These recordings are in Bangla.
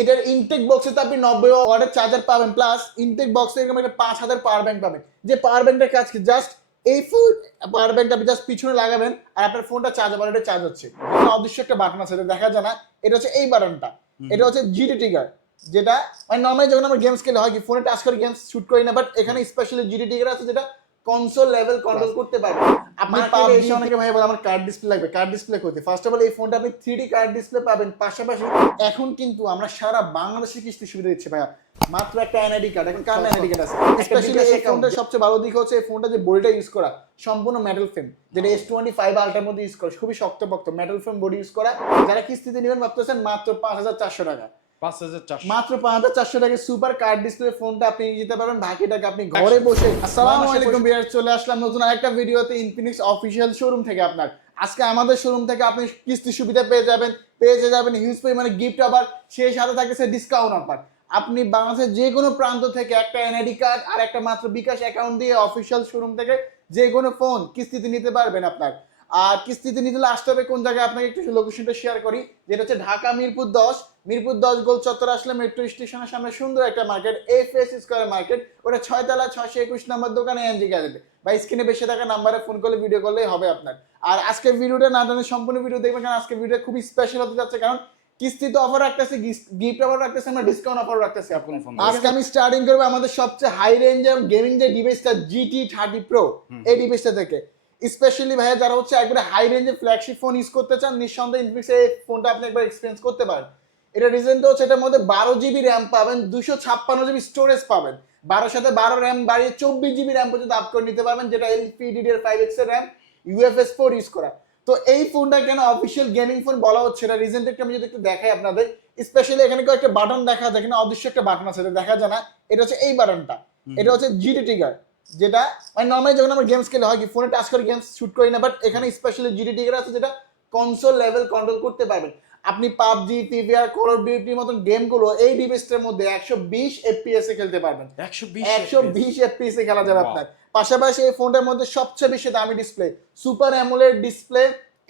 এটার ইনটেক বক্সে তো আপনি নব্বই ওয়াটের চার্জার পাবেন প্লাস ইনটেক বক্সে এরকম একটা পাঁচ হাজার পাওয়ার ব্যাংক পাবেন। যে পাওয়ার ব্যাংকটার কাজ কি? জাস্ট এই ফুল পাওয়ার ব্যাংকটা আপনি জাস্ট পিছনে লাগাবেন আর আপনার ফোনটা চার্জ আবার এটা চার্জ হচ্ছে। অদৃশ্য একটা বাটন আছে এটা দেখা যায় না। এটা হচ্ছে এই বাটনটা এটা হচ্ছে জিডি ট্রিগার যেটা মানে নর্মালি যখন আমরা গেমস খেলে হয় কি ফোনে টাচ করে গেমস শুট করি না বাট এখানে স্পেশালি জিডি ট্রিগার আছে যেটা কনসোল লেভেল কন্ট্রোল করতে পারবে আপনি এসে অনেকে ভাই বলে আমার কার্ড ডিসপ্লে লাগবে কার্ড ডিসপ্লে করতে। ফার্স্ট অফ অল এই ফোনটা আপনি থ্রি কার্ড ডিসপ্লে পাবেন। পাশাপাশি এখন কিন্তু আমরা সারা বাংলাদেশে কিস্তি সুবিধা দিচ্ছি ভাইয়া। মাত্র একটা এনআইডি কার্ড এখন কার এনআইডি কার্ড আছে? স্পেশালি এই ফোনটার সবচেয়ে ভালো দিক হচ্ছে এই ফোনটা যে বডিটা ইউজ করা সম্পূর্ণ মেটাল ফ্রেম যেটা এস টোয়েন্টি ফাইভ আল্টার মধ্যে ইউজ করা খুবই শক্তপোক্ত মেটাল ফ্রেম বডি ইউজ করা। যারা কিস্তিতে নেবেন ভাবতেছেন মাত্র পাঁচ হাজার চারশো টাকা। মাত্র পাঁচ হাজার চারশো টাকা সুপার কার্ড ডিসপ্লে ফোনটা আপনি নিয়ে যেতে পারবেন বাকিটাকে আপনি ঘরে বসে আসসালামু আলাইকুম বিয়ার চলে আসলাম নতুন আরেকটা ভিডিওতে ইনফিনিক্স অফিসিয়াল শোরুম থেকে আপনার। আজকে আমাদের শোরুম থেকে আপনি কিস্তি সুবিধা পেয়ে যাবেন। পেয়ে যাবেন হিউজ পরিমাণে গিফট আবার সেই সাথে থাকতেছে ডিসকাউন্ট অফার আপনি বাংলাদেশের যে কোনো প্রান্ত থেকে একটা এনআইডি কার্ড আর একটা মাত্র বিকাশ অ্যাকাউন্ট দিয়ে অফিসিয়াল শোরুম থেকে যে কোনো ফোন কিস্তিতে নিতে পারবেন আপনার। আর কিস্তিতে নিতে হলে আসতে হবে কোন জায়গায়? আপনাকে একটু লোকেশনটা শেয়ার করি। যেটা হচ্ছে ঢাকা মিরপুর দশ। মিরপুর দশ গোল চত্বর আসলে মেট্রো স্টেশনের সামনে সুন্দর একটা market F S square market ওটা ছয়তলা ছয়শো একুশ নম্বর দোকানে এনজি গ্যাজেটে বা স্ক্রিনে বেশি থাকা নাম্বারে ফোন করলে ভিডিও করলেই হবে আপনার। আর আজকে ভিডিওটা না জানে সম্পূর্ণ ভিডিও দেখবেন কারণ আজকে ভিডিও খুবই স্পেশাল হতে যাচ্ছে কারণ কিস্তিতে অফার রাখতেছে গিফট অফার রাখতেছে আমরা ডিসকাউন্ট অফার রাখতেছি আপনার ফোন আজকে আমি স্টার্টিং করব আমাদের সবচেয়ে হাই রেঞ্জের গেমিং যে ডিভাইসটা জিটি থার্টি প্রো এই ডিভাইসটা থেকে। স্পেশালি ভাইয়া যারা হচ্ছে একবারে হাই রেঞ্জের ফ্ল্যাগশিপ ফোন ইউজ করতে চান নিঃসন্দেহে ইনফিনিক্স এই ফোনটা আপনি একবার এক্সপিরিয়েন্স করতে পারেন। এটা রিজন তো হচ্ছে এটার মধ্যে বারো জিবি র্যাম পাবেন দুশো ছাপ্পান্ন জিবি স্টোরেজ পাবেন। বারোর সাথে বারো র্যাম বাড়িয়ে চব্বিশ জিবি র্যাম পর্যন্ত আপ করে নিতে পারবেন যেটা এলপিডিডি এর ফাইভ এক্সের র্যাম ইউএফএস ফোর ইউজ করা। তো এই ফোনটা কেন অফিসিয়াল গেমিং ফোন বলা হচ্ছে? না রিজনটা একটু আমি যদি একটু দেখাই আপনাদের স্পেশালি এখানে একটা বাটন দেখা যায় এখানে অদৃশ্য একটা বাটন আছে এটা দেখা যায় না। এটা হচ্ছে এই বাটনটা এটা হচ্ছে জিডি ট্রিগার যেটা মানে নর্মালি যখন আমরা গেমস খেলে হয় কি ফোনে টাচ করে গেমস শুট করি না বাট এখানে স্পেশালি জিডি ট্রিগার আছে যেটা কনসোল লেভেল কন্ট্রোল করতে পারবেন। আপনি পাবজি পিভিআর কল অফ ডিউটির মতন গেমগুলো এই ডিভাইসটার মধ্যে একশো বিশ এফপিএস এ খেলতে পারবেন। একশো বিশ এফপিএস এ খেলা যাবে আপনার। পাশাপাশি এই ফোনটার মধ্যে সবচেয়ে বেশি দামি display super AMOLED display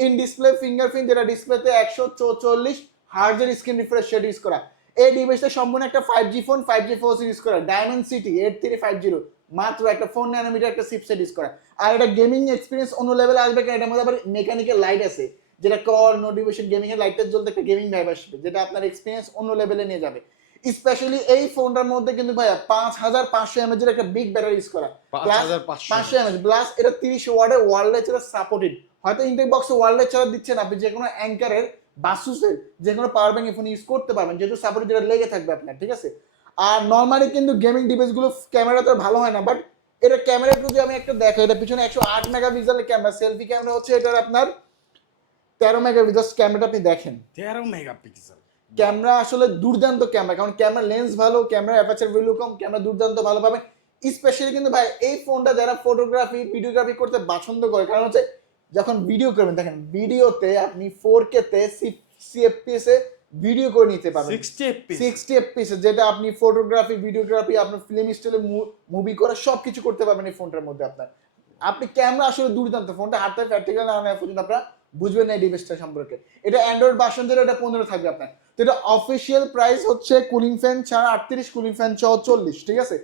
in display fingerprint যেটা ডিসপ্লেতে একশো চৌচল্লিশ হার্জের স্ক্রিন রিফ্রেশ রেট ইউজ করা। এই ডিভাইসটা সম্পূর্ণ একটা five G phone five G four use করা। Dimensity eight three five zero মাত্র একটা ফোন ন্যানোমিটার একটা চিপসেট ইউজ করা। আর এটা গেমিং এক্সপিরিয়েন্স অন্য লেভেলে আসবে কারণ এটার মধ্যে আবার মেকানিক্যাল লাইট আছে যেটা কল নোটিফিকেশন গেমিং এর লাইটটা জ্বলতে একটা গেমিং ভাইব আসবে যেটা আপনার এক্সপিরিয়েন্স অন্য লেভেলে নিয়ে যাবে। স্পেশালি এই ফোনটার মধ্যে কিন্তু ভাইয়া পাঁচ হাজার পাঁচশো এমএজ এর একটা বিগ ব্যাটারি ইউজ করা। পাঁচশো এমএচ প্লাস এটা তিরিশ ওয়ার্ডের ওয়ারলেস এটা সাপোর্টেড হয়তো ইনটেক বক্সে ওয়ারলেস ছাড়া দিচ্ছেন আপনি যে কোনো অ্যাঙ্কারের বাসুসের যে কোনো পাওয়ার ব্যাংক ফোন ইউজ করতে পারবেন যেহেতু সাপোর্টেড যেটা লেগে থাকবে আপনার ঠিক আছে? আর নর্মালি কিন্তু গেমিং ডিভাইসগুলো ক্যামেরা তো ভালো হয় না বাট এটা ক্যামেরা যদি আমি একটা দেখো এটা পিছনে একশো আট মেগাপিক্সেলের ক্যামেরা সেলফি ক্যামেরা হচ্ছে এটার আপনার তেরো মেগাপিক্সেল ক্যামেরাটা আপনি দেখেন। তেরো মেগাপিক্সেল ক্যামেরা আসলে দুর্দান্ত ক্যামেরা কারণ ক্যামেরা লেন্স ভালো ক্যামেরা অ্যাপাচার ভ্যালু কম ক্যামেরা দুর্দান্ত ভালো পাবেন। স্পেশালি কিন্তু ভাই এই ফোনটা যারা ফটোগ্রাফি ভিডিওগ্রাফি করতে পছন্দ করে কারণ হচ্ছে যখন ভিডিও করবেন দেখেন ভিডিওতে আপনি ফোর কে তে সিএফপিএস এ ভিডিও করে নিতে পারবেন। সিক্সটি এফপিএস যেটা আপনি ফটোগ্রাফি ভিডিওগ্রাফি আপনার ফিল্ম স্টাইলে মুভি করা সব কিছু করতে পারবেন এই ফোনটার মধ্যে আপনার। আপনি ক্যামেরা আসলে দুর্দান্ত ফোনটা হাতে প্র্যাকটিক্যাল না নেওয়া পর্যন্ত আপনারা বুঝবেন না এই ডিভাইসটা সম্পর্কে। এটা অ্যান্ড্রয়েড বাসন যেটা এটা পনেরো থাকবে আপনার। তো এটা অফিসিয়াল প্রাইস হচ্ছে কুলিং ফ্যান ছাড়া আটত্রিশ কুলিং ফ্যান সহ চল্লিশ ঠিক আছে?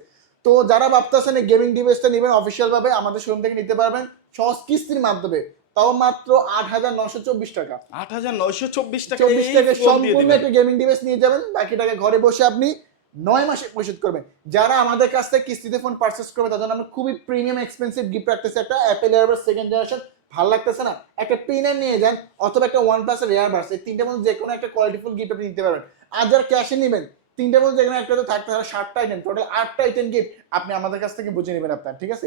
তো যারা ভাবতেছেন এই গেমিং ডিভাইসটা নেবেন অফিসিয়াল ভাবে আমাদের শোরুম থেকে নিতে পারবেন। সহজ কিস্তির মাধ্যমে তাও মাত্র আট হাজার নশো চব্বিশ টাকা। আট হাজার নয়শো চব্বিশ টাকা চব্বিশ টাকা সম্পূর্ণ একটা গেমিং ডিভাইস নিয়ে যাবেন বাকি টাকা ঘরে বসে আপনি নয় মাসে পরিশোধ করবেন। যারা আমাদের কাছ থেকে কিস্তিতে ফোন পারচেস করবে জন্য আমরা খুবই প্রিমিয়াম এক্সপেন্সিভ গিফট রাখতেছি। একটা অ্যাপেল এয়ারবাস সেকেন্ড জেনারেশন ভালো লাগতেছে না? একটা পিনের নিয়ে যান অথবা একটা ওয়ান প্লাস এয়ারবাস এই তিনটার মধ্যে যে কোনো একটা কোয়ালিটিফুল গিফট আপনি নিতে পারবেন। আর যারা ক্যাশে নেবেন তিনটার মধ্যে যে কোনো একটা তো থাকতে হবে সাতটা আইটেম টোটাল আটটা আইটেম গিফট আপনি আমাদের কাছ থেকে বুঝে নেবেন আপনার ঠিক আছে?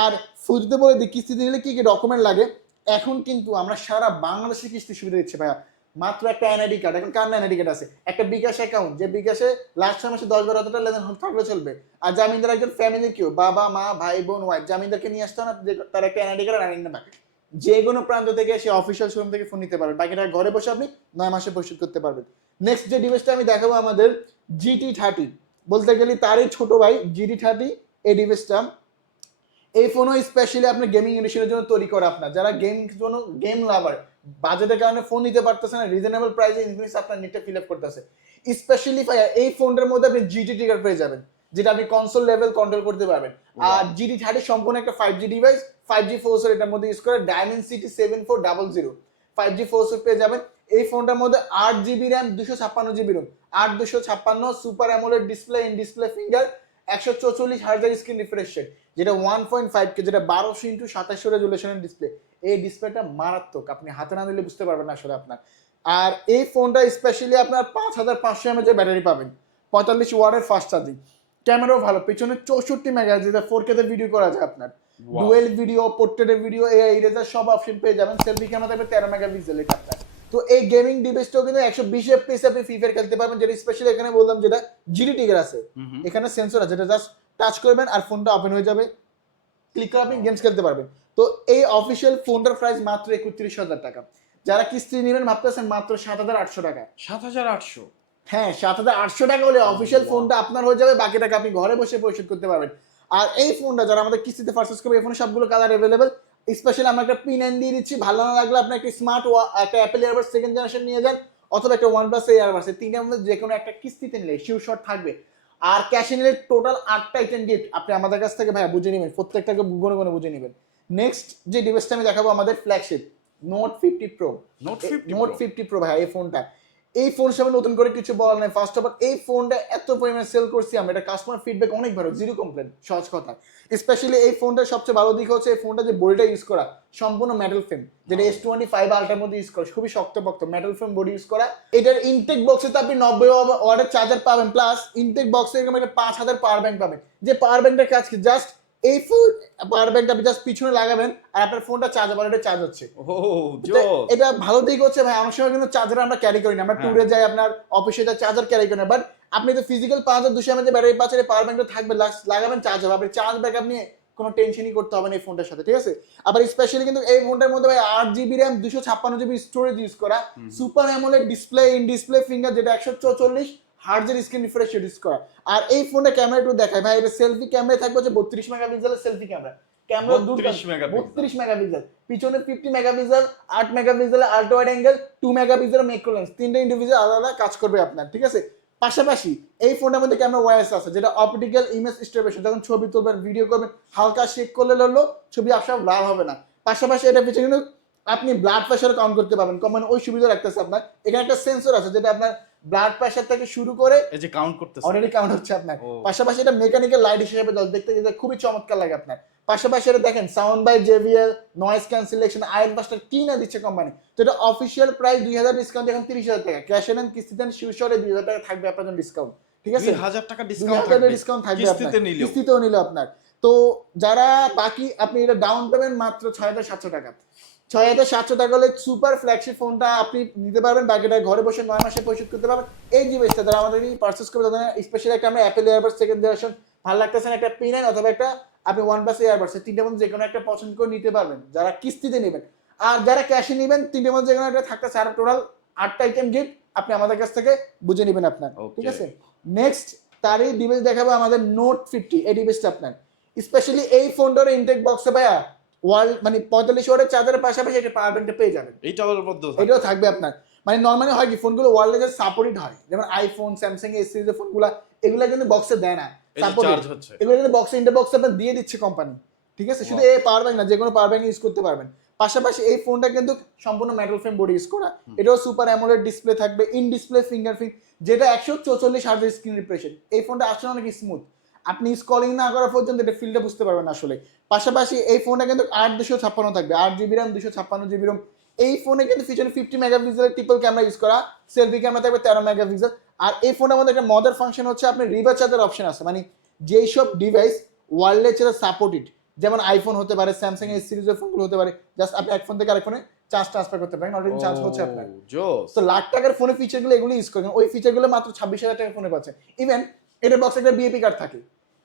আর ফুজতে বলে দিই কিস্তিতে নিলে কি কি ডকুমেন্ট লাগে? এখন কিন্তু আমরা সারা বাংলাদেশে কিস্তি সুবিধা দিচ্ছি, ভাইয়া। মাত্র একটা এনআইডি কার্ড এখন কার এনআইডি কার্ড আছে? একটা বিকাশ অ্যাকাউন্ট যে বিকাশে লাস্ট ছয় মাসে দশ বারো হাজার লেনদেন থাকলে চলবে। আর জামিনদার একজন ফ্যামিলি কেউ, বাবা, মা, ভাই, বোন ওয়াইফ জামিনদারকে নিয়ে আসতে না তার একটা এনআইডি কার্ড আর নাম্বার যে কোনো প্রান্ত থেকে সে অফিসিয়াল শোরুম থেকে ফোন নিতে পারবেন বাকিটা ঘরে বসে আপনি নয় মাসে পরিশোধ করতে পারবেন। নেক্সট যে ডিভাইসটা আমি দেখাবো আমাদের জিটি থার্টি বলতে গেলে তারই ছোট ভাই জিটি থার্টি এই ডিভাইসটা এই ফোনও স্পেশালি আপনার গেমিং এডিশনের জন্য তৈরি করা আপনার। যারা গেম জন্য গেম লাভার বাজেটের কারণে ফোন নিতে পারতেছে না রিজনেবল প্রাইসে ইনফিনিক্স আপনার নেটটা ফিল আপ করতেছে। স্পেশালি এই ফোনটার মধ্যে আপনি জিটি ট্রিগার পেয়ে যাবেন যেটা আপনি কনসোল লেভেল কন্ট্রোল করতে পারবেন। আর জিটি থার্টি সম্পূর্ণ একটা five G device five G ফোর্সের এটার মধ্যে ইউজ করে Dimensity seven four double zero five G ফোর্সের পেয়ে যাবেন। এই ফোনটার মধ্যে আট জিবি র্যাম দুশো ছাপ্পান্ন জিবি রোম আট দুশো ছাপ্পান্ন super AMOLED display in display finger একশো চৌচল্লিশ হাজার স্ক্রিন রিফ্রেশ রেট যেটা ওয়ান পয়েন্ট ফাইভ কে যেটা বারোশো ইন্টু সাতাশশো রেজুলেশনের ডিসপ্লে এই ডিসপ্লেটা মারাত্মক আপনি হাতে না দিলে বুঝতে পারবেন আসলে আপনার। আর এই ফোনটা স্পেশালি আপনার পাঁচ হাজার পাঁচশো এমএচ ব্যাটারি পাবেন। পঁয়তাল্লিশ ওয়ার্ডের ফাস্ট চার্জিং ক্যামেরাও ভালো পেছনে চৌষট্টি মেগা যেটা ফোর কেতে ভিডিও করা যায় আপনার। ডুয়েল ভিডিও পোর্ট্রেটের ভিডিও এআই ইরেজার সব অপশন পেয়ে যাবেন। সেলফি ক্যামেরা থাকবে তেরো মেগা পিক্সেল এটা আপনার। তো এই গেমিং ডিভাইসটাও কিন্তু একশো বিশ এফপিএস আপনি ফ্রি ফায়ার খেলতে পারবেন যেটা স্পেশালি এখানে বললাম যেটা জিডি টিকার আছে। এখানে সেন্সর আছে যেটা জাস্ট টাচ করবেন আর ফোনটা ওপেন হয়ে যাবে। ক্লিক করে আপনি গেমস খেলতে পারবেন। তো এই অফিসিয়াল ফোনটার প্রাইস মাত্র একত্রিশ হাজার টাকা। যারা কিস্তি নেবেন ভাবতেছেন মাত্র সাত হাজার আটশো টাকা। সাত হাজার আটশো? হ্যাঁ সাত হাজার আটশো টাকা হলে অফিসিয়াল ফোনটা আপনার হয়ে যাবে বাকি টাকা আপনি ঘরে বসে পরিশোধ করতে পারবেন। আর এই ফোনটা যারা আমাদের কিস্তিতে পারচেস করবে এই ফোনে সবগুলো কালার অ্যাভেলেবেল স্পেশালি আমরা একটা পিন এন দিয়ে দিচ্ছি। ভালো না লাগলে আপনি একটা স্মার্ট একটা অ্যাপেল এয়ারবাস সেকেন্ড জেনারেশন নিয়ে যান অথবা একটা ওয়ান প্লাস এয়ারবাস এই তিনটার মধ্যে যে কোনো একটা কিস্তিতে নিলে শিউ শট থাকবে। আর ক্যাশে নিলে টোটাল আটটা আইটেম গিফট আপনি আমাদের কাছ থেকে ভাই বুঝে নেবেন। প্রত্যেকটাকে গুনে গুনে বুঝে নেবেন। নেক্সট যে ডিভাইসটা আমি দেখাবো আমাদের flagship note fifty pro note fifty note fifty pro ভাই এই ফোনটা এই ফোন সামনে নতুন করে কিছু বলার নাই। ফার্স্ট অফ অল এই ফোনটা এত পরিমাণে সেল করছি আমরা এটা কাস্টমার ফিডব্যাক অনেক ভালো জিরো কমপ্লেন সহজ কথা। স্পেশালি এই ফোনটার সবচেয়ে ভালো দিক হচ্ছে এই ফোনটা যে বডিটা ইউজ করা সম্পূর্ণ মেটাল ফ্রেম যেটা এস টোয়েন্টি ফাইভ আলটার মধ্যে ইউজ করা খুবই শক্তপোক্ত মেটাল ফ্রেম বডি ইউজ করা। এটার ইনটেক বক্সে তো আপনি নব্বই ওয়াটের চার্জার পাবেন প্লাস ইনটেক বক্সে এরকম একটা পাঁচ হাজার পাওয়ার ব্যাংক পাবেন। যে পাওয়ার ব্যাংকটার কাজ কি? জাস্ট এই ফোন পাওয়ার ব্যাংকটা আপনি জাস্ট পিছনে লাগাবেন আর আপনার ফোনটা চার্জ আবার এটা চার্জ হচ্ছে। এটা- ভালো দিক হচ্ছে ভাই অনেক সময় কিন্তু চার্জার আমরা ক্যারি করি না। আমরা হ্যাঁ। ট্যুরে যাই আপনার অফিসে যাই চার্জার ক্যারি করি না। বাট আপনি তো ফিজিক্যাল পাঁচ হাজার দুশো এমএচ ব্যাটারি পাচ্ছেন পাওয়ার ব্যাংকটা থাকবে লাগ- লাগাবেন চার্জ হবে। আপনি চার্জ ব্যাকআপ নিয়ে কোনো টেনশনই করতে হবে না এই ফোনটার সাথে ঠিক আছে? আবার স্পেশালি কিন্তু এই ফোনটার মধ্যে ভাই আট জিবি র্যাম দুশো ছাপ্পান্ন জিবি স্টোরেজ ইউজ করা। Super AMOLED display in display finger যেটা একশো চৌচল্লিশ হার্জের স্ক্রিন রিফ্রেশ ইউজ করা। আর এই ফোনে ক্যামেরা একটু দেখায় ভাই এটা সেলফি ক্যামেরা থাকবে হচ্ছে বত্রিশ মেগাপিক্সেলের সেলফি ক্যামেরা। ক্যামেরা 32। বত্রিশ মেগাপিক্সেল। পিছনে ফিফটি মেগাপিক্সেল আট megapixel ultra wide angle two megapixel macro lens তিনটা ইন্ডিভিজুয়াল আলাদা আলাদা কাজ করবে আপনার ঠিক আছে? পাশাপাশি এই ফোনের মধ্যে ক্যামেরা ওয়াইস আছে যেটা অপটিক্যাল ইমেজ স্টেবেশন যখন ছবি তুলবেন ভিডিও করবেন হালকা শেক করলে লড়লো ছবি আপনার ব্লার হবে না। পাশাপাশি এটা পিছনে কিন্তু আপনি ব্লাড প্রেশার কাউন্ট করতে পারবেন। কমন ওই সুবিধা রাখতেছে আপনার। এখানে একটা সেন্সর আছে যেটা আপনার ব্লাড প্রেশার থেকে শুরু করে এই যে কাউন্ট করতেছে। অলরেডি কাউন্ট হচ্ছে আপনার। পাশাপাশি এটা মেকানিক্যাল লাইট হিসেবে দল দেখতে যেতে খুবই চমৎকার লাগে আপনার। পাশাপাশি এটা দেখেন sound by JBL noise cancellation ion buster কি না দিচ্ছে কোম্পানি তো এটা অফিসিয়াল প্রাইস দুই হাজার ডিসকাউন্ট এখন তিরিশ হাজার টাকা। ক্যাশ এন কিস্তিতে শিউসরে দুই হাজার টাকা থাকবে আপনার জন্য ডিসকাউন্ট ঠিক আছে? হাজার টাকা ডিসকাউন্ট থাকবে। ডিসকাউন্ট থাকবে কিস্তিতে নিলেও। কিস্তিতেও নিল আপনার। তো যারা বাকি আপনি এটা ডাউন পেমেন্ট মাত্র ছয় হাজার সাতশো টাকা। ছয় হাজার সাতশো টাকা হলে সুপার ফ্ল্যাগশিপ ফোনটা আপনি নিতে পারবেন। বাকিটা ঘরে বসে নয় মাসে পরিশোধ করতে পারবেন। এই ডিভাইসটা যারা আমাদের পার্চেস করবে তাদের স্পেশালি একটা আমরা অ্যাপেল এয়ারবাস সেকেন্ড জেনারেশন ভালো লাগতেছে একটা পি নাইন অথবা একটা আপনি ওয়ান প্লাস এয়ারবাস তিনটে মধ্যে যে কোনো একটা পছন্দ করে নিতে পারবেন। যারা কিস্তিতে নেবেন। আর যারা ক্যাশে নেবেন তিনটে মধ্যে যে কোনো একটা থাকতেছে। আর টোটাল আটটা আইটেম গিফট আপনি আমাদের কাছ থেকে বুঝে নেবেন আপনার. ঠিক আছে? নেক্সট তারই ডিভাইস দেখাবো আমাদের নোট ফিফটি এই ডিভাইসটা আপনার। স্পেশালি এই ফোনটার ইনটেক বক্সে ভাইয়া ওয়ার্ল্ড মানে পঁয়তাল্লিশ ওয়াটের চার্জারের পাশাপাশি একটা পাওয়ার ব্যাংকটা পেয়ে যাবেন। এইটার মধ্যে এটাও থাকবে আপনার। মানে নর্মালি হয় কি ফোনগুলো ওয়ার্ল্ডে যে সাপোর্টেড হয়। যেমন আইফোন স্যামসাং এর সিরিজের ফোনগুলো এগুলো কিন্তু বক্সে দেয় না। সাপোর্টেড এগুলো কিন্তু বক্সে ইন্টার বক্সে আপনার দিয়ে দিচ্ছে কোম্পানি ঠিক আছে? শুধু এই পাওয়ার ব্যাংক না যে কোনো পাওয়ার ব্যাংক ইউজ করতে পারবেন। পাশাপাশি এই ফোনটা কিন্তু সম্পূর্ণ মেটাল ফ্রেম বডি ইউজ করা। এটাও সুপার অ্যামোলেড ডিসপ্লে থাকবে ইন ডিসপ্লে ফিঙ্গারপ্রিন্ট যেটা একশো চৌচল্লিশ হার্জের স্ক্রিন রিপ্রেশন এই ফোনটা আসলে অনেক স্মুথ আপনি স্কলিং না করা পর্যন্ত এটা ফিল্ডে বুঝতে পারবেন আসলে। পাশাপাশি এই ফোনটা কিন্তু আট দুশো ছাপ্পান্ন থাকবে আট জিবি র্যাম দুশো ছাপ্পান্ন জিবি রোম এই ফোনে কিন্তু ফিচারে ফিফটি মেগাপিক্সেলের ট্রিপল ক্যামেরা ইউজ করা সেলফি ক্যামেরা থাকবে তেরো মেগাপিক্সেল আর এই ফোনের মধ্যে একটা মজার ফাংশন হচ্ছে আপনি রিভার চার্জার অপশন আছে মানে যেই সব ডিভাইস ওয়ারলেস ছাড়া সাপোর্টেড যেমন আইফোন হতে পারে স্যামসাং এর সিরিজের ফোনগুলো হতে পারে জাস্ট আপনি এক ফোন থেকে আরেক ফোনে চার্জ ট্রান্সফার করতে পারেন অলরেডি চার্জ হচ্ছে আপনার। তো লাখ টাকার ফোনের ফিচারগুলো এগুলো ইউজ করেন ওই ফিচারগুলো মাত্র ছাব্বিশ হাজার টাকার ফোনে পাচ্ছেন ইভেন এটার বক্সে একটা বিএপি কার্ড থাকে।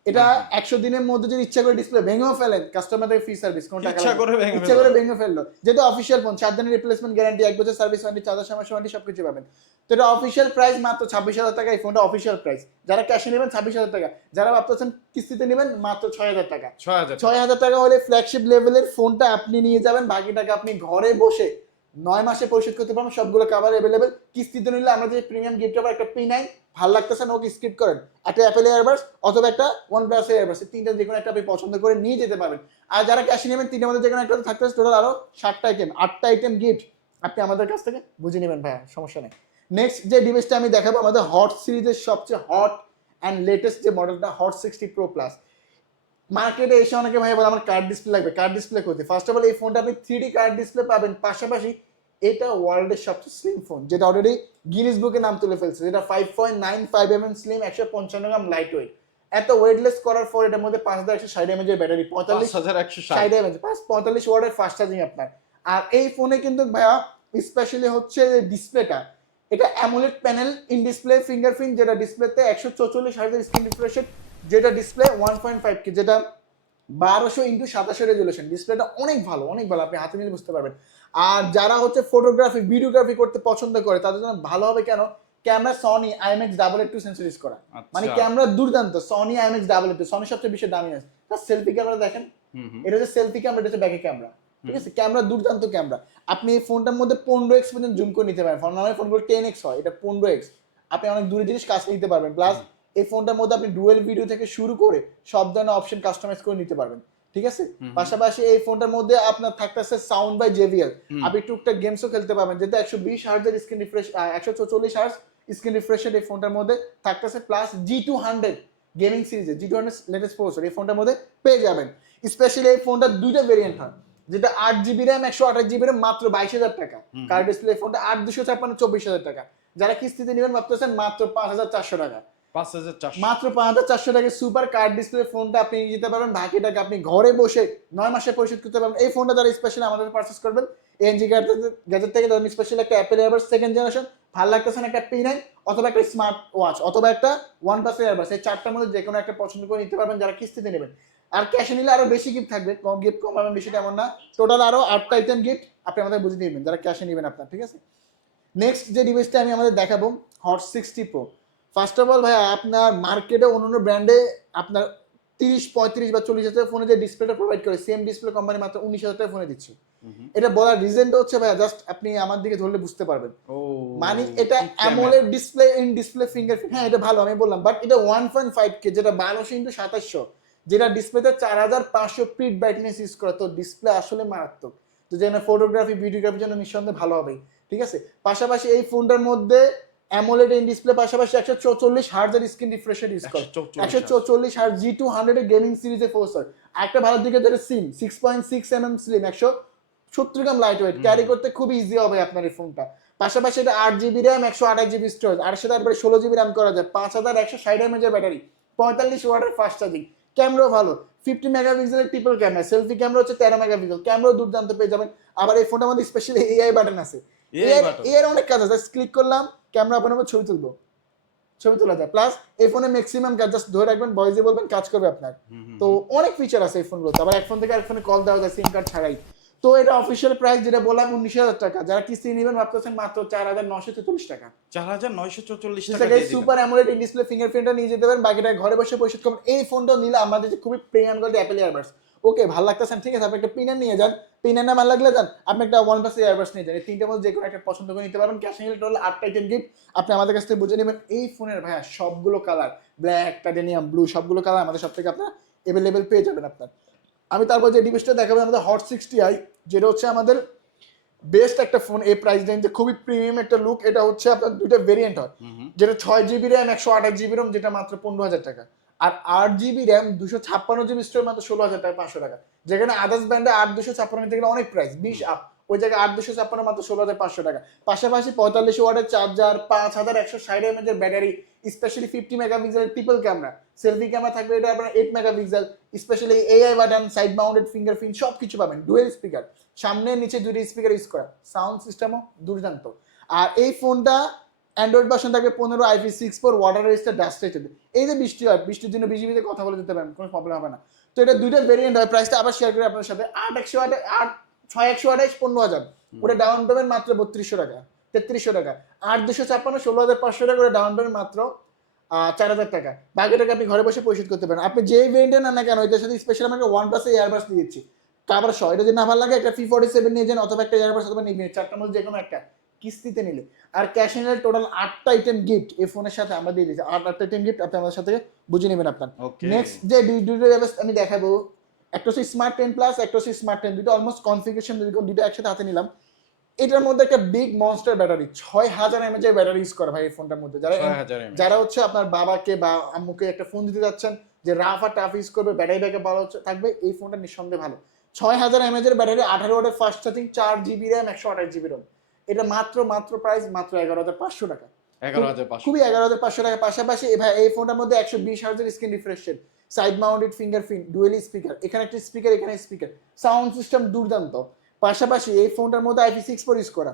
এটা। একশো দিনের মধ্যে যদি ইচ্ছা করে ডিসপ্লে ভেঙেও ফেলেন কাস্টমার ফ্রি সার্ভিস কোনো টাকা ইচ্ছা করে ভেঙে ইচ্ছা করে। ভেঙে ফেলল। যেহেতু অফিসিয়াল ফোন চার দিনের রিপ্লেসমেন্ট গ্যারান্টি এক বছর সার্ভিস ওয়ারেন্টি চার্জার সমস্যা ওয়ারেন্টি সবকিছু পাবেন। তো এটা অফিসিয়াল প্রাইস মাত্র ছাব্বিশ হাজার টাকা এই ফোনটা অফিসিয়াল প্রাইস যারা ক্যাশে নেবেন ছাব্বিশ হাজার টাকা। যারা ভাবতেছেন কিস্তিতে নেবেন মাত্র ছয় হাজার টাকা। ছয় হাজার ছয় হাজার টাকা হলে ফ্ল্যাগশিপ লেভেলের ফোনটা আপনি নিয়ে যাবেন। বাকি টাকা আপনি ঘরে বসে নয় মাসে পরিশোধ করতে পারবেন সবগুলো কাভার অ্যাভেলেবেল কিস্তিতে নিলে আমরা যে প্রিমিয়াম গিফট আবার একটা পি নাই, ভালো লাগতেছে না, ওকে স্কিপ করেন। একটা অ্যাপেল এয়ারবাস অথবা একটা ওয়ান প্লাস এয়ারবাস তিনটা যে কোনো একটা আপনি পছন্দ করে নিয়ে যেতে পারবেন। আর যারা ক্যাশে নেবেন, তিনটার মধ্যে যে কোনো একটা থাকতেছে টোটাল আরও সাতটা আইটেম আটটা আইটেম গিফট আপনি আমাদের কাছ থেকে বুঝে নেবেন, ভাইয়া, সমস্যা নেই। নেক্সট যে ডিভাইসটা আমি দেখাবো, আমাদের হট সিরিজের সবচেয়ে হট অ্যান্ড লেটেস্ট যে মডেলটা হট সিক্সটি প্রো প্লাস মার্কেটে এসে অনেকে ভাই বলে, আমার কার্ড ডিসপ্লে লাগবে কার্ড ডিসপ্লে করতে। ফার্স্ট অফ অল এই ফোনটা আপনি থ্রি ডি কার্ড ডিসপ্লে পাবেন। পাশাপাশি এটা ওয়ার্ল্ডের সবচেয়ে স্লিম ফোন যেটা অলরেডি গিনিস বুকে নাম তুলে ফেলছে যেটা five point nine five M M slim একশো পঞ্চান্ন গ্রাম লাইট ওয়েট এত ওয়েটলেস করার পর এটার মধ্যে পাঁচ হাজার একশো ষাট এমএজের ব্যাটারি পঁয়তাল্লিশ হাজার একশো ষাট। এমএজ পাঁচ পঁয়তাল্লিশ ওয়ার্ডের ফাস্ট চার্জিং আপনার। আর এই ফোনে কিন্তু ভাইয়া স্পেশালি হচ্ছে ডিসপ্লেটা এটা AMOLED panel in display fingerprint যেটা ডিসপ্লেতে একশো চৌচল্লিশ হাজার স্ক্রিন রিফ্রেশের যেটা display one point five K যেটা বারোশো ইন্টু সাতাশো রেজুলেশন ডিসপ্লেটা অনেক ভালো অনেক ভালো আপনি হাতে নিলে বুঝতে পারবেন। আর যারা হচ্ছে ফটোগ্রাফি ভিডিওগ্রাফি করতে পছন্দ করে তাদের জন্য ভালো হবে কেন? Camera Sony IMX double two sensor use করা। মানে আচ্ছা। ক্যামেরা দুর্দান্ত Sony IMX double eight Sony সবচেয়ে বেশি দামি আছে। তার সেলফি ক্যামেরা দেখেন। এটা হচ্ছে সেলফি ক্যামেরা এটা হচ্ছে ব্যাকে ক্যামেরা ঠিক আছে? ক্যামেরা দুর্দান্ত ক্যামেরা। আপনি এই ফোনটার মধ্যে পনেরো এক্স পর্যন্ত জুম করে নিতে পারেন। ফোন আমার ফোনগুলো টেন এক্স হয় এটা পনেরো এক্স আপনি অনেক দূরে জিনিস কাছে নিতে পারবেন। প্লাস এই ফোনটার মধ্যে আপনি ডুয়েল ভিডিও থেকে শুরু করে সব ধরনের অপশন কাস্টমাইজ করে নিতে পারবেন। ঠিক আছে? পাশাপাশি এই ফোনটার মধ্যে আপনার থাকতেছে সাউন্ড বাই জেভিএল আপনি টুকটাক গেমসও খেলতে পারবেন। যেটা একশো বিশ হার্জের স্ক্রিন রিফ্রেশ একশো চৌচল্লিশ হার্জ স্ক্রিন রিফ্রেশের এই ফোনটার মধ্যে থাকতেছে plus G two hundred gaming সিরিজে G two hundred latest processor এই ফোনটার মধ্যে পেয়ে যাবেন। স্পেশালি এই ফোনটা দুইটা ভেরিয়েন্ট হয় যেটা আট জিবি র্যাম একশো আঠাশ জিবি র্যাম মাত্র বাইশ হাজার টাকা। কার ডিসপ্লে ফোনটা আট দুশো ছাপ্পান্ন চব্বিশ হাজার টাকা। যারা কিস্তিতে নেবেন ভাবতেছেন মাত্র পাঁচ হাজার চারশো টাকা। মাত্র পাঁচ হাজার চারশো টাকা সুপার কার্ড ডিসপ্লে ফোনটা আপনি নিয়ে যেতে পারবেন বাকি টাকা আপনি ঘরে বসে নয় মাসে পরিশোধ করতে পারবেন এই ফোনটা যারা স্পেশালি আমাদের পারচেস করবেন এনজি গ্যাজেট থেকে ধরুন স্পেশাল একটা অ্যাপেল এয়ারবাস সেকেন্ড জেনারেশন ভালো লাগতেছে একটা পি নাইন অথবা একটা স্মার্ট ওয়াচ অথবা একটা ওয়ান প্লাস এয়ারবাস এই চারটার মধ্যে যে কোনো একটা পছন্দ করে নিতে পারবেন, যারা কিস্তিতে নেবেন। আর ক্যাশে নিলে আরও বেশি গিফট থাকবে। কম গিফট কম পাবেন, বেশি তেমন না। টোটাল আরও আটটা আইটেম গিফট আপনি আমাদের বুঝে নেবেন যারা ক্যাশে নেবেন আপনার, ঠিক আছে? নেক্সট যে ডিভাইসটা আমি আমাদের দেখাবো hot sixty pro first of all ভাই আপনার মার্কেটে অন্যান্য ব্র্যান্ডে আপনার তিরিশ পঁয়ত্রিশ বা চল্লিশ হাজার ফোনে যে ডিসপ্লেটা প্রোভাইড করে সেম ডিসপ্লে কোম্পানি মাত্র উনিশ হাজার ফোনে দিচ্ছে। এটা বলার রিজনটা হচ্ছে ভাই জাস্ট আপনি আমার দিকে ধরলে বুঝতে পারবেন। মানে এটা AMOLED display in display fingerprint হ্যাঁ এটা ভালো আমি বললাম বাট এটা ওয়ান পয়েন্ট ফাইভ কে যেটা বারোশো ইন্টু সাতাশশো যেটা ডিসপ্লেতে চার হাজার পাঁচশো পিট ব্রাইটনেস ইউজ করা তো ডিসপ্লে আসলে মারাত্মক। তো যেখানে ফটোগ্রাফি ভিডিওগ্রাফির জন্য নিঃসন্দেহে ভালো হবে ঠিক আছে? পাশাপাশি এই ফোনটার মধ্যে অ্যামোলেড ইন ডিসপ্লে পাশাপাশি একশো চৌচল্লিশ হার্জের স্ক্রিন রিফ্রেশার ইউজ করে। 144 একশো চৌচল্লিশ hertz G two hundred gaming সিরিজের প্রসেসর একটা ভালো দিকে যেটা সিম six point six M M slim একশো সত্তর গ্রাম লাইট ওয়েট ক্যারি করতে খুব ইজি হবে আপনার এই ফোনটা পাশাপাশি এটা আট জিবি র্যাম একশো আঠাশ জিবি স্টোরেজ সাথে তারপরে ষোলো জিবি র্যাম করা যায়। পাঁচ হাজার একশো ষাট এমএজের ব্যাটারি পঁয়তাল্লিশ ওয়াটের ফাস্ট চার্জিং ক্যামেরাও ভালো। ফিফটি মেগাপিক্সেলের ট্রিপল ক্যামেরা সেলফি ক্যামেরা হচ্ছে তেরো মেগাপিক্সেল ক্যামেরাও দুর্দান্ত পেয়ে যাবেন। আবার এই ফোনটার মধ্যে স্পেশালি এআই বাটন আছে। Button। এর অনেক কাজ আছে। ক্লিক করলাম ক্যামেরা ওপেন হবে ছবি তুলবো। ছবি তোলা যায়। প্লাস এই ফোনে ম্যাক্সিমাম কাজ জাস্ট ধরে রাখবেন ভয়েসে বলবেন কাজ করবে আপনার। তো অনেক ফিচার আছে এই ফোনগুলোতে আবার এক ফোন থেকে আরেক ফোনে কল দেওয়া যায় সিম কার্ড ছাড়াই। তো এটা অফিসিয়াল প্রাইস যেটা বললাম উনিশ হাজার টাকা। যারা কিস্তি নেবেন ভাবতেছেন মাত্র চার হাজার নশো তেতাল্লিশ টাকা। চার হাজার নয়শো চৌচল্লিশ টাকা সুপার অ্যামোলেড ডিসপ্লে ফিঙ্গারপ্রিন্টটা নিয়ে যেতে পারেন বাকিটা ঘরে বসে পরিশোধ করবেন। এই ফোনটা নিলে আমাদের যে খুবই premium quality Apple earbuds okay ভালো লাগতেছেন ঠিক আছে আপনি একটা পিনার নিয়ে যান। পিনার না ভালো লাগলে যান আপনি একটা ওয়ান প্লাস ইয়ারবাডস নিয়ে যান। এই তিনটের মধ্যে যে কোনো একটা পছন্দ করে নিতে পারবেন ক্যাশ নিলে টোটাল আটটা আইটেম গিফট আপনি আমাদের কাছ থেকে বুঝে নেবেন এই ফোনের ভাইয়া সবগুলো কালার ব্ল্যাক টাইটেনিয়াম ব্লু সবগুলো কালার আমাদের সব থেকে আপনার অ্যাভেলেবেল পেয়ে যাবেন আপনার। আমি তারপর যে ডিভাইসটা দেখাবো আমাদের হট সিক্সটি আই যেটা হচ্ছে আমাদের বেস্ট একটা ফোন এই প্রাইস রেঞ্জে খুবই প্রিমিয়াম একটা লুক এটা হচ্ছে আপনার দুইটা ভেরিয়েন্ট হয়। যেটা ছয় জিবি র্যাম একশো আঠাশ জিবি র্যাম যেটা মাত্র পনেরো হাজার টাকা। আর আট জিবি র্যাম দুশো ছাপ্পান্ন জিবি স্টোর মাত্র ষোলো হাজার টাকা, পাঁচশো টাকা। যেখানে আদার্স ব্র্যান্ডে আট দুশো ছাপ্পান্ন গেলে অনেক প্রাইস বিশ আপ ওই জায়গায় আট দুশো ছাপ্পান্ন মাত্র ষোলো হাজার পাঁচশো টাকা। পাশাপাশি পঁয়তাল্লিশ ওয়ার্ডের চার্জার পাঁচ হাজার একশো ষাট এমএজের ব্যাটারি স্পেশালি ফিফটি মেগাপিক্সেলের ট্রিপল ক্যামেরা সেলফি ক্যামেরা থাকবে, এটা আপনার eight megapixel specially AI button side mounted fingerprint সব কিছু পাবেন ডুয়েল স্পিকার সামনে নিচে দুটি স্পিকার ইউজ করা। সাউন্ড সিস্টেমও দুর্দান্ত। আর এই ফোনটা অ্যান্ড্রয়েড ভার্সন থাকবে পনেরো IP six four water register dust register এই যে বৃষ্টি হয় বৃষ্টির জন্য বিজিবিতে কথা বলে দিতে পারেন কোনো প্রবলেম হবে না। তো এটা দুইটা ভেরিয়েন্ট হয় প্রাইসটা আবার শেয়ার করি আপনার সাথে। আট একশো আট আট ছয় একশো আঠাইশ পনেরো হাজার। ওটা ডাউন পেমেন্ট মাত্র বত্রিশশো টাকা তেত্রিশশো টাকা। আট দুশো ছাপ্পান্ন ষোলো হাজার পাঁচশো টাকা করে ডাউন পেমেন্ট মাত্র চার হাজার টাকা। বাকি টাকা আপনি ঘরে বসে পরিশোধ করতে পারেন। আপনি যেই ভেরিয়েন্টে না না কেন ওইটার সাথে স্পেশাল আমাকে ওয়ান প্লাসে এয়ারবাস দিয়ে দিচ্ছি। কাবার সহ এটা যদি না ভালো লাগে একটা ফি ফর্টি সেভেন নিয়ে যান অথবা একটা এয়ারবাস অথবা নিয়ে চারটার মধ্যে যে কোনো একটা। কিস্তিতে নিলে। আর ক্যাশ ইন টোটাল আটটা আইটেম গিফট এই ফোনের সাথে আমরা দিয়ে দিচ্ছি আট আটটা আইটেম গিফট আপনি আমাদের সাথে বুঝে নেবেন আপনার। নেক্সট যে দুটো ব্যবস্থা আমি দেখাবো। একটা হচ্ছে স্মার্ট টেন প্লাস একটা হচ্ছে স্মার্ট টেন দুটো অলমোস্ট কনফিগারেশন দুটো একসাথে হাতে নিলাম। এটার মধ্যে একটা বিগ মনস্টার ব্যাটারি ছয় হাজার এমএচ এর ব্যাটারি ইউজ করে ভাই এই ফোনটার মধ্যে। যারা যারা হচ্ছে আপনার বাবাকে বা আম্মুকে একটা ফোন দিতে যাচ্ছেন যে রাফ আর টাফ ইউজ করবে ব্যাটারি ব্যাকআপ ভালো থাকবে এই ফোনটা নিঃসন্দেহে ভালো। ছয় হাজার এমএচ এর ব্যাটারি আঠারো ওয়াটের ফাস্ট চার্জিং চার জিবি র্যাম একশো আঠাশ জিবি রোম এটা মাত্র মাত্র প্রাইস মাত্র এগারো হাজার পাঁচশো টাকা। খুবই এগারো হাজার পাঁচশো টাকা। পাশাপাশি ভাই এই ফোনটার মধ্যে একশো বিশ হাজার screen refresh side mounted fingerprint dual speaker এখানে একটা স্পিকার এখানে স্পিকার সাউন্ড সিস্টেম দুর্দান্ত। পাশাপাশি এই ফোনটার মধ্যে আইপি সিক্স ফোর ইউজ করা।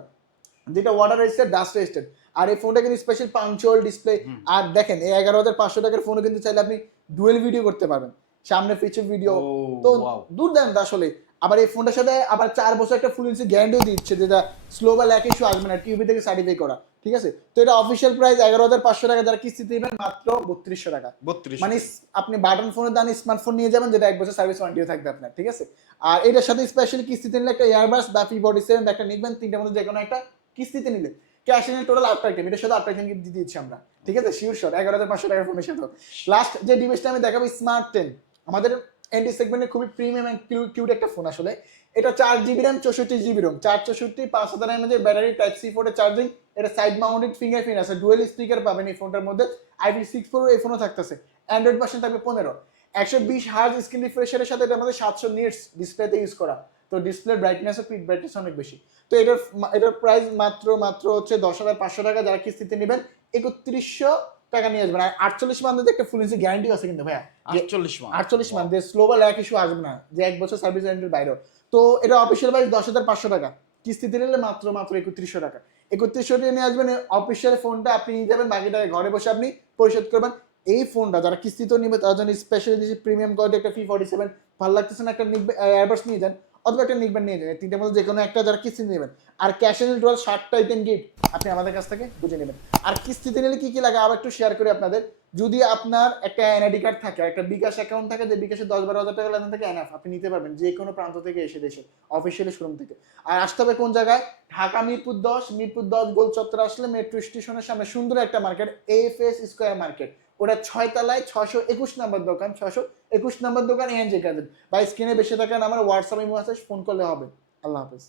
যেটা ওয়াটার রেজিস্টার ডাস্ট রেজিস্টার আর এই ফোনটা কিন্তু স্পেশাল পাঞ্চুয়াল ডিসপ্লে আর দেখেন এই এগারো হাজার পাঁচশো টাকার ফোনও কিন্তু চাইলে আপনি ডুয়েল ভিডিও করতে পারবেন। সামনে ফিচার ভিডিও তো. দুর্দান্ত আসলে আবার এই ফোনটার সাথে আবার চার বছর একটা ফুল ইঞ্চি গ্যারান্টিও দিচ্ছে যেটা স্লো বা ল্যাক ইস্যু আসবে না টিভি থেকে সার্টিফাই করা। ঠিক আছে? তো এটা অফিসিয়াল প্রাইস এগারো হাজার পাঁচশো টাকা যারা কিস্তি দিবেন মাত্র বত্রিশশো টাকা। বত্রিশ মানে আপনি বাটন ফোনের দান স্মার্টফোন নিয়ে যাবেন যেটা এক বছর সার্ভিস ওয়ারেন্টিও থাকবে আপনার ঠিক আছে? আর এটার সাথে স্পেশালি কিস্তিতে নিলে একটা এয়ারবাস বা ফি বডি সেভেন একটা নিবেন তিনটার মধ্যে যে কোনো একটা কিস্তিতে নিলে। ক্যাশ ইন টোটাল আটটা আইটেম এটার সাথে আটটা আইটেম দিয়ে দিচ্ছি আমরা। ঠিক আছে? শিওর শট এগারো হাজার পাঁচশো টাকার ফোনের সাথে লাস্ট যে ডিভাইসটা আমি দেখাবো স্মার্ট টেন আমাদের এন্ডি সেগমেন্টে খুবই প্রিমিয়াম কিউট একটা ফোন আসলে। এটা চার জিবি র্যাম চৌষট্টি জিবি রোম চার চৌষট্টি, পাঁচ হাজার এমএজের ব্যাটারি টাইপ সি ফোরে চার্জিং এটা সাইড মাউন্টেড ফিঙ্গারপ্রিন্ট আছে। ডুয়েল স্পিকার পাবেন এই ফোনটার মধ্যে। আইপি সিক্স ফোর এই ফোনও থাকতেছে। অ্যান্ড্রয়েড ভার্সন থাকবে পনেরো। একশো বিশ হার্জ স্ক্রিন রিফ্রেশারের সাথে এটা আমাদের সাতশো নিটস ডিসপ্লেতে ইউজ করা। তো ডিসপ্লে ব্রাইটনেস ও পিক ব্রাইটনেস অনেক বেশি। তো এটার এটার প্রাইস মাত্র মাত্র হচ্ছে দশ হাজার পাঁচশো টাকা। যারা কিস্তিতে নেবেন, একত্রিশশো টাকা নিয়ে আসবেন। আর আটচল্লিশ মান্থের একটা ফুল ইঞ্চি গ্যারান্টি আছে কিন্তু ভাইয়া আটচল্লিশ মান আটচল্লিশ মান্থ যে স্লো বা ল্যাক ইস্যু আসবে না যে এক বছর সার্ভিস ওয়ারেন্টির বাইরে। তো এটা অফিসিয়াল প্রাইস দশ হাজার পাঁচশো টাকা। কিস্তিতে নিলে মাত্র মাত্র একত্রিশশো টাকা। একত্রিশশো টাকা নিয়ে আসবেন অফিসিয়াল ফোনটা আপনি নিয়ে যাবেন বাকি টাকা ঘরে বসে আপনি পরিশোধ করবেন। এই ফোনটা যারা কিস্তিতেও নিবে তার জন্য স্পেশালি দিয়েছি প্রিমিয়াম কোয়ালিটি একটা ফি ফর্টি সেভেন ভালো লাগতেছে না একটা নিবে এয়ারবাস নিয়ে যান অথবা একটা নিকবেন নিয়ে এই তিনটের মধ্যে যে কোনো একটা যারা কিস্তি নেবেন। আর ক্যাশ এন্ড টোটাল ষাটটা আইটেম গিফট আপনি আমাদের কাছ থেকে বুঝে নেবেন। আর কিস্তিতে নিলে কি কি লাগে? আবার একটু শেয়ার করি আপনাদের। যদি আপনার একটা এনআইডি কার্ড থাকে, একটা বিকাশ অ্যাকাউন্ট থাকে, যে বিকাশে দশ বারো হাজার টাকা লেনদেন থাকে এনাফ আপনি নিতে পারবেন যে কোনো প্রান্ত থেকে এসে, দেশে অফিসিয়ালি শোরুম থেকে। আর আসতে হবে কোন জায়গায়? ঢাকা মিরপুর দশ মিরপুর দশ গোল চত্বর আসলে মেট্রো স্টেশনের সামনে সুন্দর একটা market F S square market ওটা ছয় তলায় ছশো একুশ নাম্বার দোকান ছশো একুশ নাম্বার দোকান এনজে গার্ডেন বা স্ক্রিনে বেশি থাকেন আমার হোয়াটসঅ্যাপ ইমো আছে ফোন করলে হবে। আল্লাহ হাফেজ।